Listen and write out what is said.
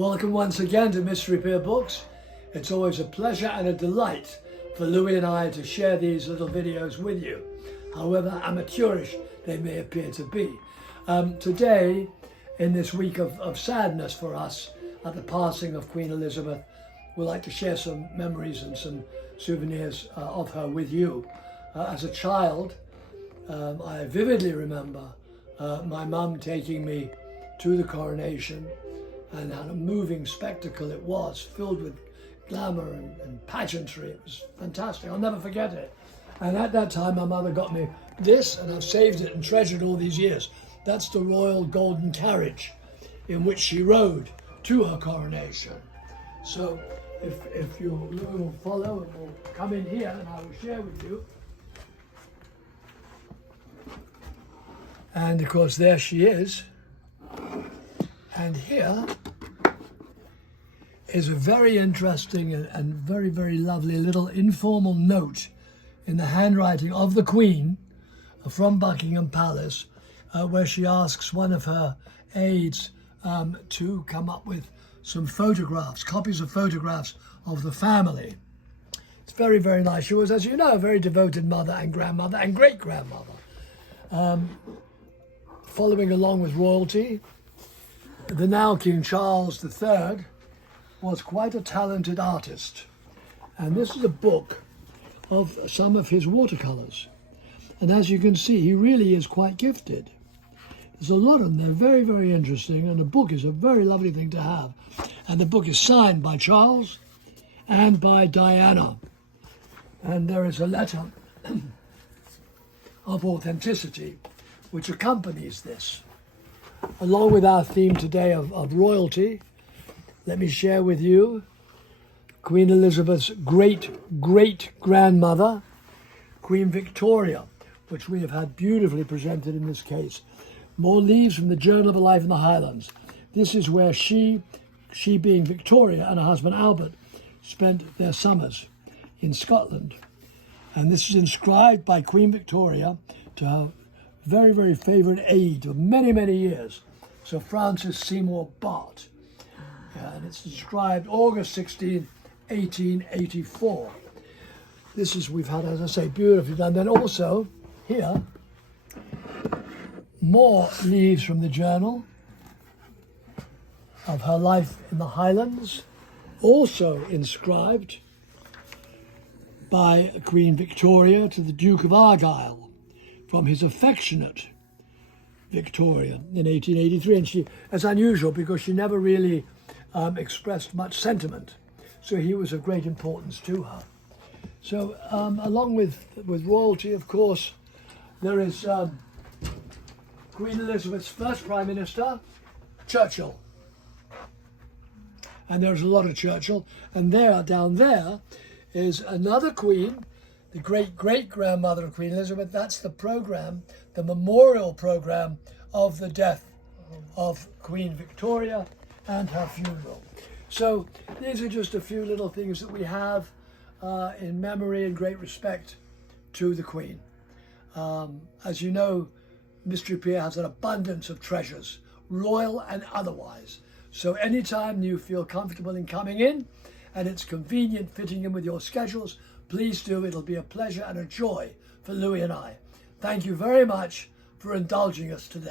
Welcome once again to Mystery Pier Books. It's always a pleasure and a delight for Louis and I to share these little videos with you, however amateurish they may appear to be. Today, in this week of sadness for us at the passing of Queen Elizabeth, we'd like to share some memories and some souvenirs of her with you. As a child, I vividly remember my mum taking me to the coronation, and what a moving spectacle it was, filled with glamour and pageantry. It was fantastic. I'll never forget it. And at that time, my mother got me this, and I've saved it and treasured all these years. That's the royal golden carriage in which she rode to her coronation. So if you will follow, and will come in here, and I will share with you. And of course, there she is. And here is a very interesting and very, very lovely little informal note in the handwriting of the Queen from Buckingham Palace, where she asks one of her aides to come up with some photographs, copies of photographs of the family. It's very, very nice. She was, as you know, a very devoted mother and grandmother and great-grandmother. Following along with royalty, the now King Charles III was quite a talented artist. And this is a book of some of his watercolors. And as you can see, he really is quite gifted. There's a lot of them. They're very, very interesting. And the book is a very lovely thing to have. And the book is signed by Charles and by Diana. And there is a letter of authenticity which accompanies this. Along with our theme today of royalty, let me share with you Queen Elizabeth's great-great-grandmother, Queen Victoria, which we have had beautifully presented in this case. More leaves from the Journal of a Life in the Highlands. This is where she being Victoria and her husband Albert, spent their summers in Scotland. And this is inscribed by Queen Victoria to her very, very favourite aide of many, many years, Sir Francis Seymour Bart. And it's described August 16, 1884. This is, we've had, as I say, beautifully done. Then also, here, more leaves from the journal of her life in the Highlands, also inscribed by Queen Victoria to the Duke of Argyll, from his affectionate Victoria in 1883. And she, it's unusual because she never really expressed much sentiment. So he was of great importance to her. So along with royalty, of course, there is Queen Elizabeth's first Prime Minister, Churchill. And there's a lot of Churchill. And there, down there, is another queen, the great-great-grandmother of Queen Elizabeth. That's the program, the memorial program of the death of Queen Victoria and her funeral. So these are just a few little things that we have in memory and great respect to the Queen. As you know, Mystery Pier has an abundance of treasures, royal and otherwise. So anytime you feel comfortable in coming in and it's convenient fitting in with your schedules, please do. It'll be a pleasure and a joy for Louis and I. Thank you very much for indulging us today.